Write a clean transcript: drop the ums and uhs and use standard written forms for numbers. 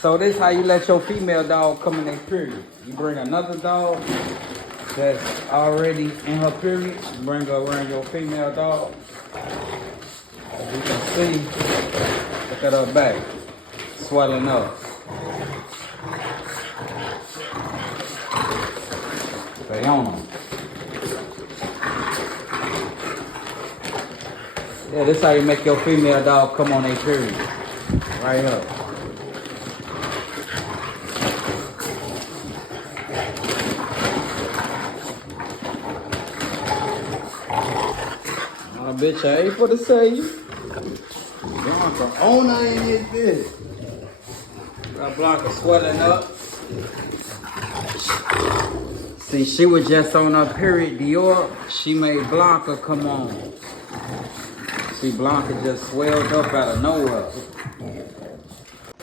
So this how you let your female dog come in their period. You bring another dog that's already in her period, bring her around your female dog. As you can see, look at her back, swelling up. Stay on them. Yeah, this how you make your female dog come on their period. Right here. Bitch, I ain't for to say you. Blanca, owner in this bitch. Got Blanca swelling up. See, she was just on her period, Dior. She made Blanca come on. See, Blanca just swelled up out of nowhere.